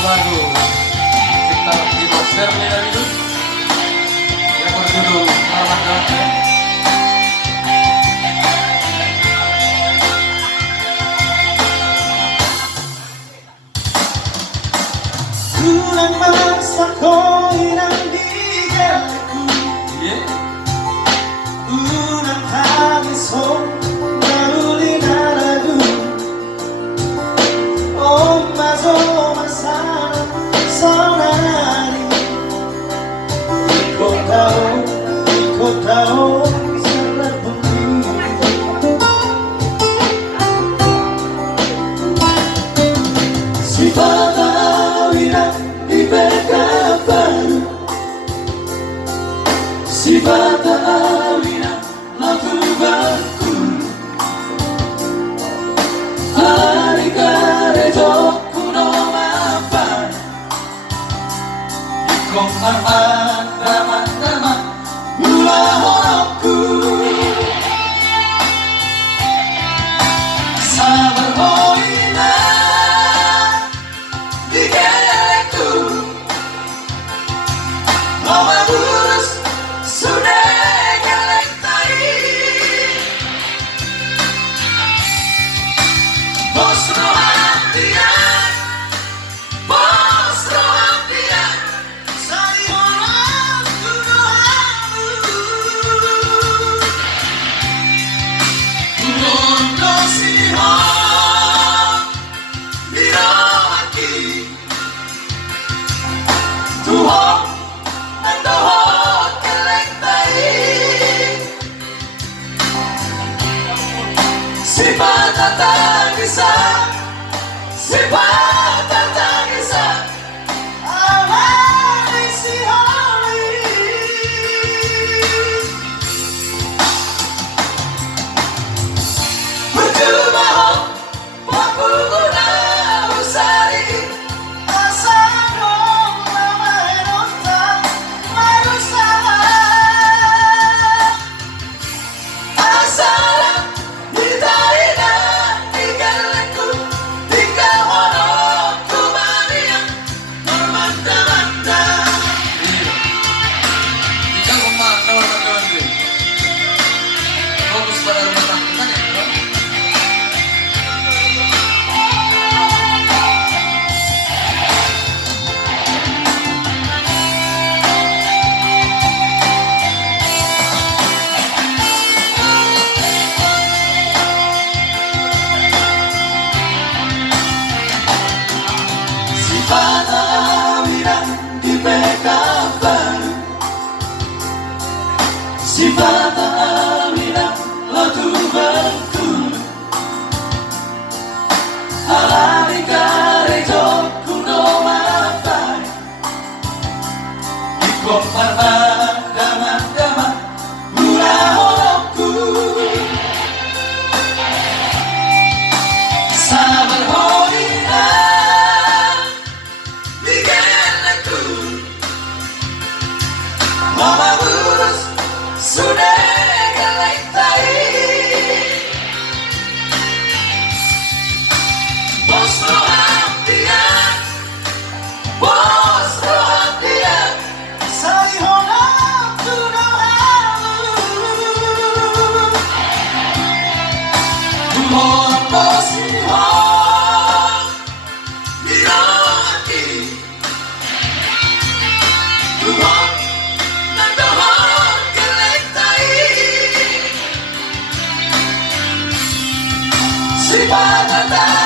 lagu cipta Timo Serlinarius yang berjudul Selamat Datang. Unang masak ko'y nandigaku, unang hangis ho 나울이 나라고 엄마도 사는 선하니 이코타오 살라뿐이 Sifat-Awira Ibekafaru Sifat-Awira Matubaku Harikare-to kuno mapan Ikong arman daman-daman Mula honoku Sabar hoina Digaleku Mama burus Sudah galektai Bos rohatian Bos rohatian Sari horat kunohamu Kulon dosihon Dirohaki Tuhon Nandohon galektai Sifat datang bisa Sifat datang bisa Awali si holi Berjumpa ho Papuna usari Asano Mamarota Marusaha Asala Hitaina Tigaleku Tigawono Kumania Normanda-manda Ikaw kumakawa ng gawin. Fokus pada rumah tangga ya, bro. Sifat-Awira Ibekafaru Sifat-Awira Matubaku Harikare-to kuno mapan Ikong arman daman-daman Mula honoku Sabar hoina Digaleku Mama burus Sudah galektai Bos rohatian Bos rohatian Sari honat kunohamu Kulon dosihon Dirohaki Tuhon Nandohon galektai Sifat datang